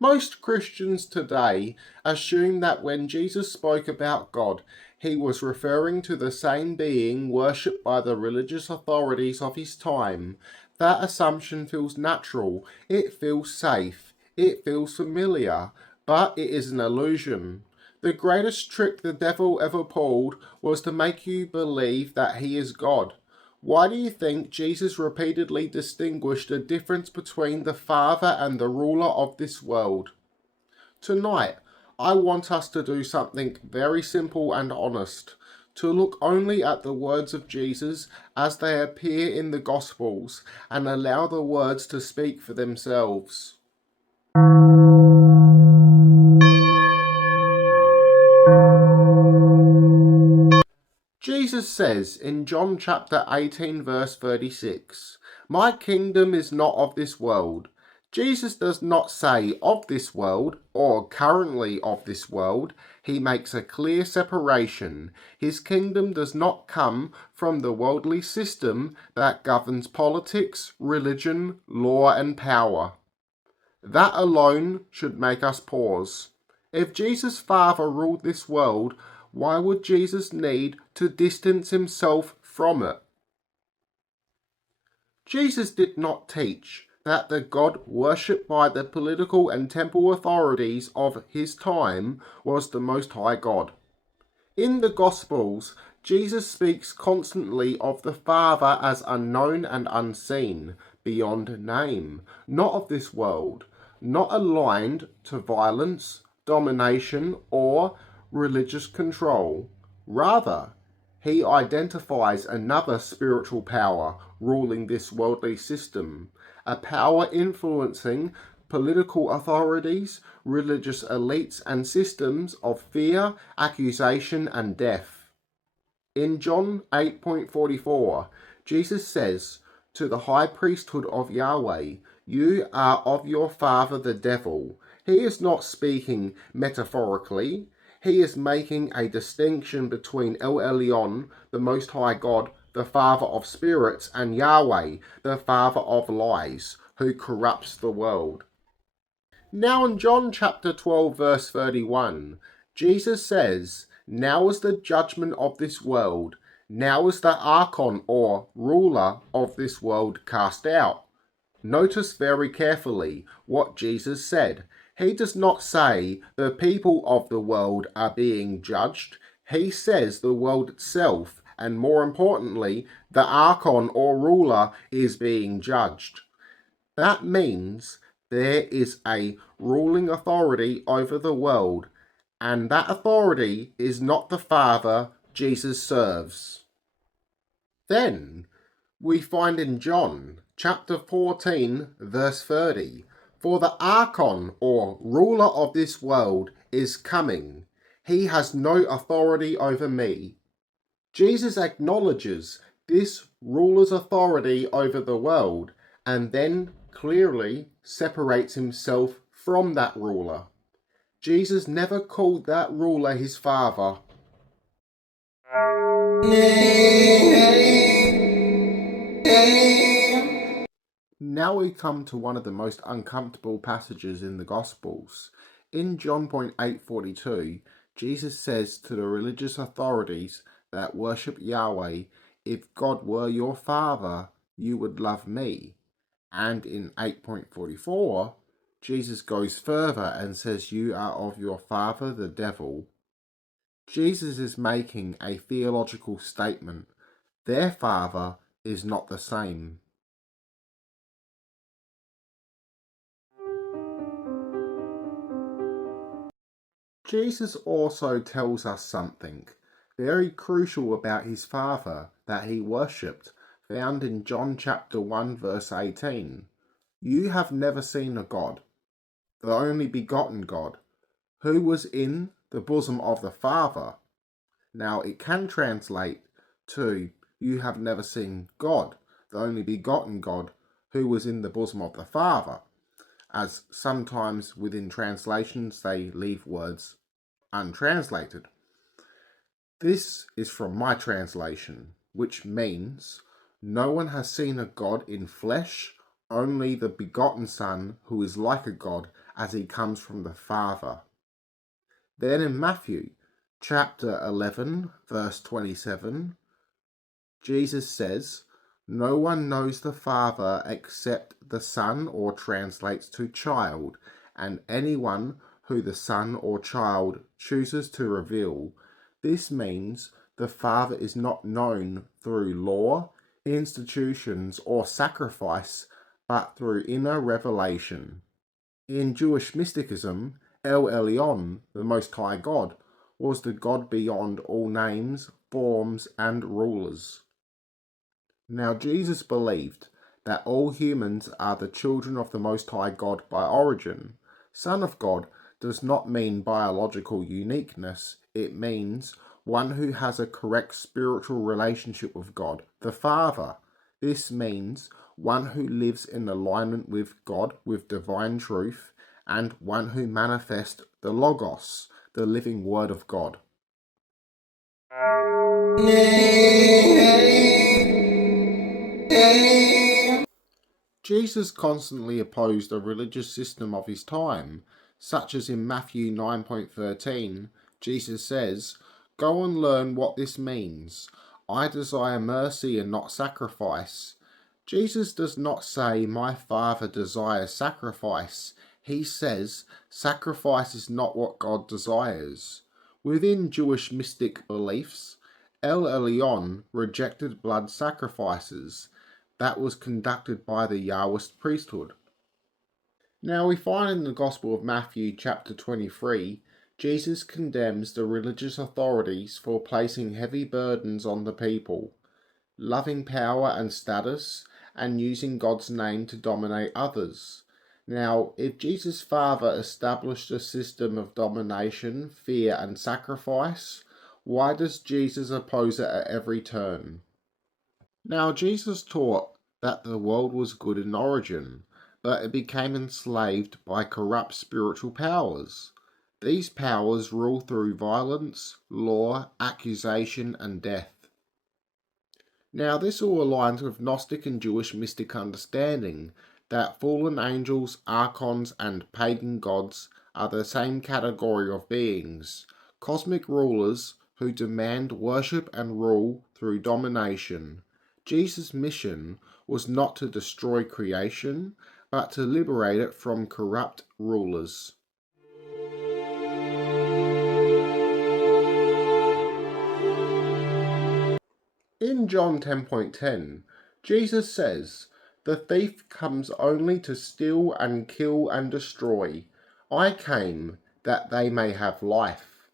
Most Christians today assume that when Jesus spoke about God, he was referring to the same being worshipped by the religious authorities of his time. That assumption feels natural, it feels safe, it feels familiar, but it is an illusion. The greatest trick the devil ever pulled was to make you believe that he is God. Why do you think Jesus repeatedly distinguished the difference between the Father and the ruler of this world? Tonight, I want us to do something very simple and honest, to look only at the words of Jesus as they appear in the Gospels and allow the words to speak for themselves. Jesus says in John chapter 18 verse 36, "My kingdom is not of this world." Jesus does not say of this world or currently of this world. He makes a clear separation. His kingdom does not come from the worldly system that governs politics, religion, law and power. That alone should make us pause. If Jesus' Father ruled this world, why would Jesus need to distance himself from it? Jesus did not teach that the God worshipped by the political and temple authorities of his time was the Most High God. In the Gospels, Jesus speaks constantly of the Father as unknown and unseen, beyond name, not of this world, not aligned to violence, domination, or religious control. Rather, he identifies another spiritual power ruling this worldly system, a power influencing political authorities, religious elites, and systems of fear, accusation, and death. In John 8:44, Jesus says to the high priesthood of Yahweh, "You are of your father the devil." He is not speaking metaphorically. He is making a distinction between Elyon, the Most High God, the Father of spirits, and Yahweh, the Father of lies, who corrupts the world. Now in John chapter 12 verse 31, Jesus says, "Now is the judgment of this world. Now is the archon or ruler of this world cast out." Notice very carefully what Jesus said. He does not say the people of the world are being judged. He says the world itself, and more importantly, the archon or ruler is being judged. That means there is a ruling authority over the world, and that authority is not the Father Jesus serves. Then we find in John chapter 14 verse 30, "For the archon or ruler of this world is coming. He has no authority over me." Jesus acknowledges this ruler's authority over the world and then clearly separates himself from that ruler. Jesus never called that ruler his father. Now we come to one of the most uncomfortable passages in the Gospels. In John 8:42, Jesus says to the religious authorities that worship Yahweh, "If God were your father, you would love me." And in 8:44, Jesus goes further and says, "You are of your father, the devil." Jesus is making a theological statement. Their father is not the same. Jesus also tells us something very crucial about his Father that he worshipped, found in John chapter 1 verse 18. "You have never seen a God, the only begotten God, who was in the bosom of the Father." Now it can translate to, "You have never seen God, the only begotten God, who was in the bosom of the Father," as sometimes within translations they leave words untranslated. This is from my translation, which means, "No one has seen a God in flesh, only the begotten Son, who is like a God, as he comes from the Father. Then in Matthew chapter 11, verse 27, Jesus says, "No one knows the Father except the Son," or translates to child, "and anyone who the Son or child chooses to reveal." This means the Father is not known through law, institutions, or sacrifice, but through inner revelation. In Jewish mysticism, Elyon, the Most High God, was the God beyond all names, forms, and rulers. Now, Jesus believed that all humans are the children of the Most High God by origin. Son of God does not mean biological uniqueness, it means one who has a correct spiritual relationship with God, the Father. This means one who lives in alignment with God, with divine truth, and one who manifests the Logos, the living Word of God. Jesus constantly opposed a religious system of his time, such as in Matthew 9:13, Jesus says, "Go and learn what this means. I desire mercy and not sacrifice." Jesus does not say, "My Father desires sacrifice." He says, sacrifice is not what God desires. Within Jewish mystic beliefs, El Elyon rejected blood sacrifices that was conducted by the Yahwist priesthood. Now we find in the Gospel of Matthew chapter 23, Jesus condemns the religious authorities for placing heavy burdens on the people, loving power and status, and using God's name to dominate others. Now, if Jesus' Father established a system of domination, fear, and sacrifice, why does Jesus oppose it at every turn? Now, Jesus taught that the world was good in origin, but it became enslaved by corrupt spiritual powers. These powers rule through violence, law, accusation, and death. Now, this all aligns with Gnostic and Jewish mystic understanding that fallen angels, archons, and pagan gods are the same category of beings, cosmic rulers who demand worship and rule through domination. Jesus' mission was not to destroy creation, but to liberate it from corrupt rulers. In John 10:10, Jesus says, "The thief comes only to steal and kill and destroy. I came that they may have life."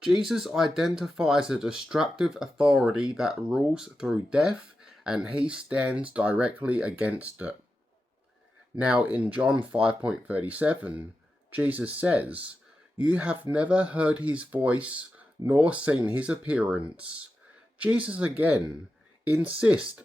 Jesus identifies a destructive authority that rules through death, and he stands directly against it. Now in John 5:37, Jesus says, "You have never heard his voice nor seen his appearance." Jesus again insists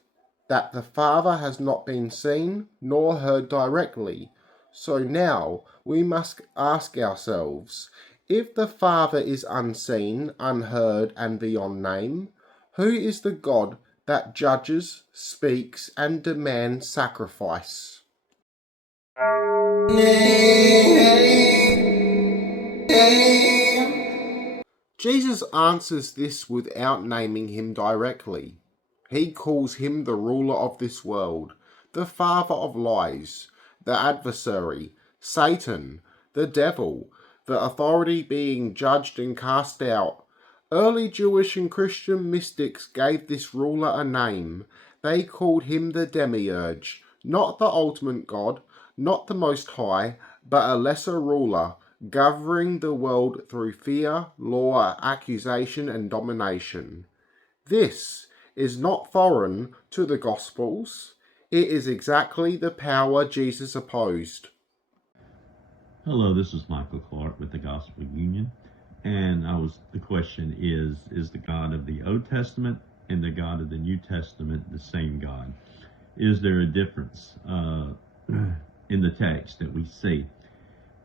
that the Father has not been seen nor heard directly. So now we must ask ourselves, if the Father is unseen, unheard, and beyond name, who is the God that judges, speaks, and demands sacrifice? Jesus answers this without naming him directly. He calls him the ruler of this world, the father of lies, the adversary, Satan, the devil, the authority being judged and cast out. Early Jewish and Christian mystics gave this ruler a name. They called him the Demiurge, not the ultimate God, not the Most High, but a lesser ruler, governing the world through fear, law, accusation, and domination. This is not foreign to the Gospels. It is exactly the power Jesus opposed. Hello, this is Michael Clark with the Gospel Union, and the question is the God of the Old Testament and the God of the New Testament the same God? Is there a difference in the text that we see?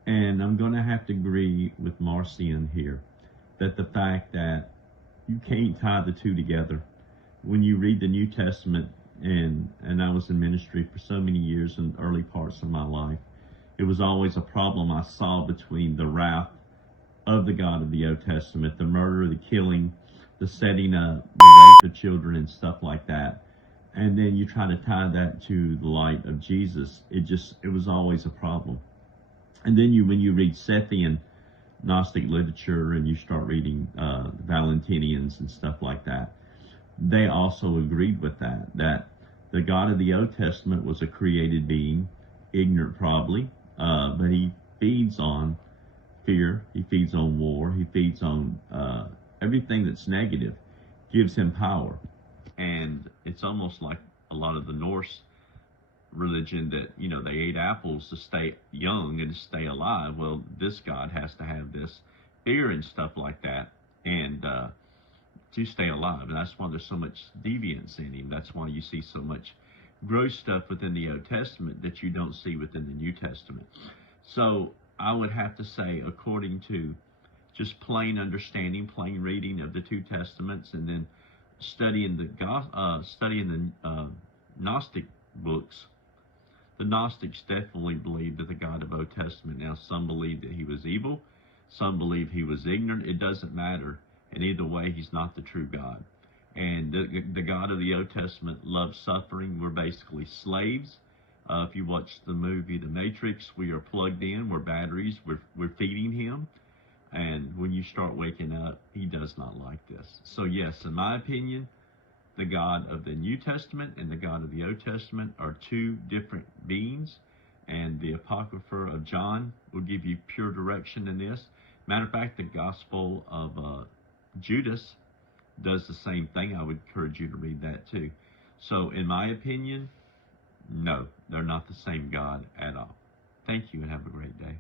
And I'm going to have to agree with Marcion here that the fact that you can't tie the two together. When you read the New Testament, and I was in ministry for so many years in early parts of my life, It was always a problem I saw between the wrath of the God of the Old Testament, the murder, the killing, the setting up, the rape of children and stuff like that. And then you try to tie that to the light of Jesus. It was always a problem. And then when you read Sethian Gnostic literature and you start reading Valentinians and stuff like that, they also agreed with that the God of the Old Testament was a created being, ignorant probably, but he feeds on fear, he feeds on war, he feeds on everything that's negative, gives him power. And it's almost like a lot of the Norse religion that, they ate apples to stay young and to stay alive. Well, this God has to have this fear and stuff like that, and to stay alive. And that's why there's so much deviance in him. That's why you see so much gross stuff within the Old Testament that you don't see within the New Testament. So I would have to say, according to just plain understanding, plain reading of the two Testaments, and then studying the Gnostic books, the Gnostics definitely believed that the God of Old Testament. Now, some believe that he was evil, some believe he was ignorant. It doesn't matter. And either way, he's not the true God. And the God of the Old Testament loves suffering. We're basically slaves. If you watch the movie The Matrix, we are plugged in. We're batteries. We're feeding him. And when you start waking up, he does not like this. So yes, in my opinion, the God of the New Testament and the God of the Old Testament are two different beings. And the Apocrypha of John will give you pure direction in this. Matter of fact, the Gospel of Judas does the same thing. I would encourage you to read that too. So in my opinion, no, they're not the same God at all. Thank you and have a great day.